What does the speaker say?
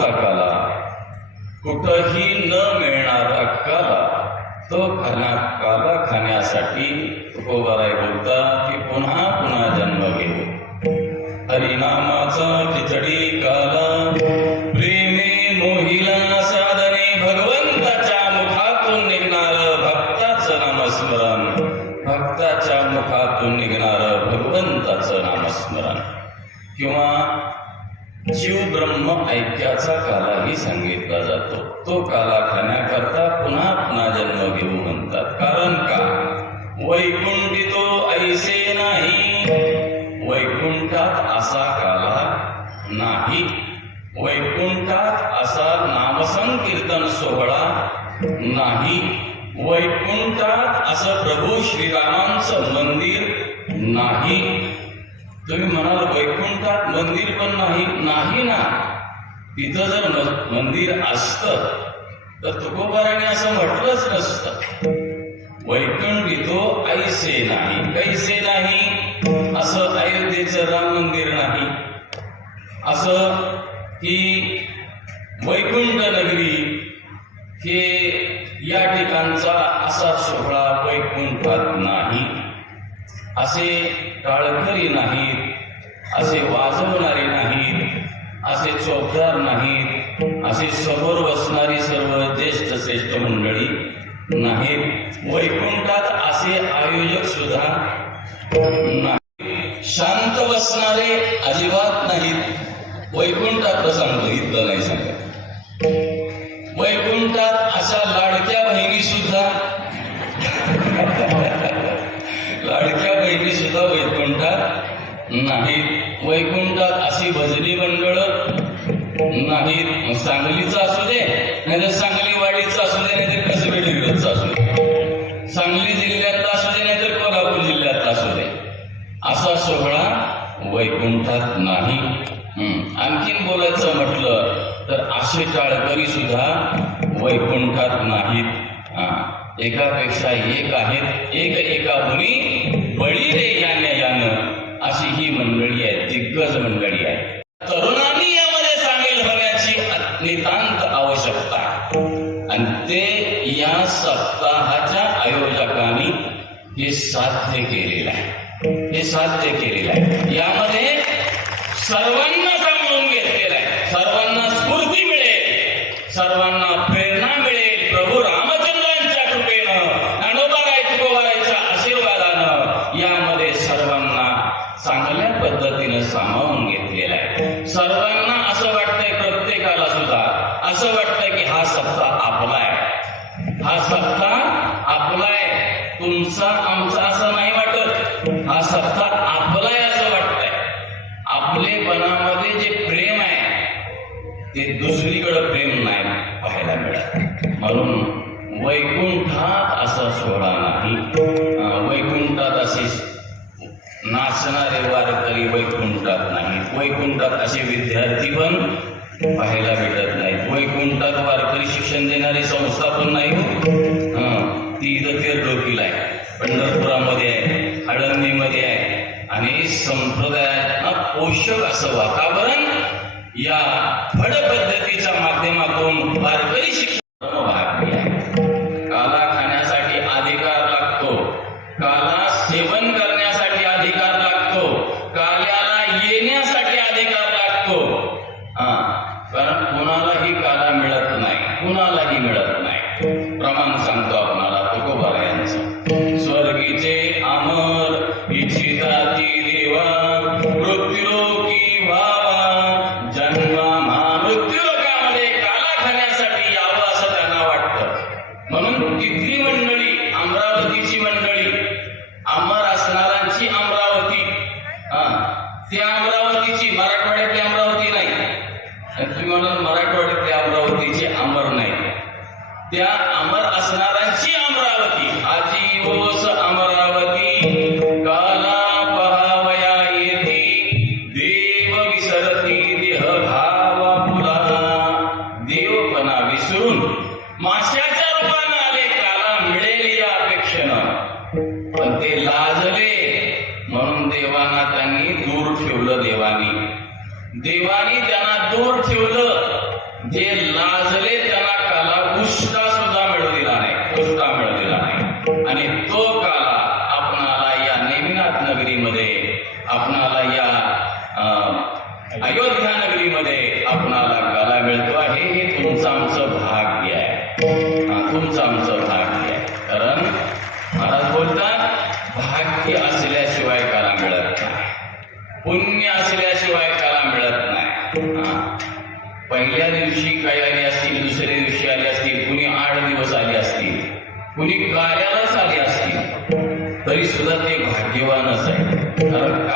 काला? कुठंही न मिळणारा काला. तो खाण्या काला खाण्यासाठी तुकोबाराय बोलता की पुन्हा पुन्हा जन्म घेऊ. हरिनामाचा खिचडी काला. प्रेमे मोहिला साधने भगवंताच्या मुखातून निघणार भक्ताचं नामस्मरण. भक्ताच्या मुखातून निघणार भगवंताचं नामस्मरण. किंवा जीव ब्रह्म ऐक्याचा कालाही सांगितला जातो. तो काला खाण्याकरता पुन्हा पुन्हा जन्म घेऊ म्हणतात. कारण का? वैकुंठी तो ऐसे नाही. वैकुंठात असा काला नाही. वैकुंठात असा नामसंकीर्तन सोहळा नाही. वैकुंठात असं प्रभू श्रीरामांचं मंदिर नाही. तुम्ही म्हणाल वैकुंठात मंदिर पण नाही नाही ना तिथं जर मंदिर असतं तर तुकोबाराने असं म्हटलंच नसतं. वैकुंठ येतो ऐसे नाही कैसे नाही? असं अयोध्येचं राम मंदिर नाही. असं की वैकुंठ नगरी हे या ठिकाणचा असा सोहळा वैकुंठात नाही. असे टाळकरी नाहीत असे वाजवणारे नाहीत असे चौकदार नाहीत असे समोर बसणारी सर्व ज्येष्ठ श्रेष्ठ मंडळी नाहीत. वैकुंठात असे आयोजक सुद्धा नाही शांत बसणारे अजिबात नाहीत. वैकुंठात सांगतो इथलं नाही सांगत. वैकुंठात अशा लाडक्या बहिणी सुद्धा लाडक्या बहिणी सुद्धा वैकुंठात नाहीत वैकुंठात अशी भजनी मंडळ नाहीत सांगलीच सांगलीचं असू दे नाहीतर सांगली वाडीचं असू दे नाहीतर कसं वेगळीचं असू दे. सांगली जिल्ह्यातला असू दे नाहीतर कोल्हापूर जिल्ह्यातला असू दे. असा सोहळा वैकुंठात नाही. आणखीन बोलायचं म्हटलं तर असे टाळकरी सुद्धा वैकुंठात नाहीत. हा. एकापेक्षा एक आहेत. एक एका मुनी बळी रे याने यानं. अशी ही मंडळी आहे दिग्गज मंडळी आहे. तरुणांनी यामध्ये सामील होण्याची नितांत आवश्यकता. आणि ते या सप्ताहाच्या आयोजकांनी हे साध्य केलेलं आहे. हे साध्य केलेलं आहे. यामध्ये सर्वांना असं वाटतंय की हा सत्ता आपला आहे. हा सत्ता आपला आहे. तुमचा आमचा असं नाही वाटत. हा सत्ता आपला आहे असं वाटतंय. आपले मनामध्ये जे प्रेम आहे ते दुसरीकडे प्रेम नाही पाहायला मिळत. म्हणून वैकुंठात असा सोहळा नाही. वैकुंठात असे नाचणारे वारकरी वैकुंठात नाहीत. वैकुंठात असे विद्यार्थी पण पाहायला भेटत नाही. वैकुंठात वारकरी शिक्षण देणारी संस्था पण नाही हो. ती इथं तेरडोकीला आहे. पंढरपुरामध्ये आहे आळंदीमध्ये आहे. आणि संप्रदायांना पोषक असं वातावरण या फड पद्धतीच्या माध्यमातून वारकरी शिक्षण आणि तुम्ही म्हणाल मराठवाड्यातली अमरावतीची अमर नाही. त्या अमर असणाऱ्यांची अमरावती. आजीवस अमरावती काला देव विसरती देह देवपणा विसरून मिळेल या पण ते लाजले म्हणून देवांना त्यांनी दूर ठेवलं देवानी. देवानी त्यांना दूर ठेवलं. जे लाजले त्यांना काला उष्टा सुद्धा मिळू दिला नाही उष्टा मिळू दिला नाही. आणि तो काला आपणाला या नेमिनाथ नगरीमध्ये आपणाला या अयोध्या नगरीमध्ये आपणाला काला मिळतो आहे. हे तुमचं आमचं भाग्य आहे. तुमचं आमचं भाग्य आहे. कारण महाराज बोलतात भाग्य असल्याशिवाय काला मिळत नाही. पुण्य असल्या पहिल्या दिवशी काही आली असतील दुसऱ्या दिवशी आली असतील कुणी आठ दिवस आले असतील कुणी कार्यालाच आली असतील तरी सुद्धा ते भाग्यवानच आहे कारण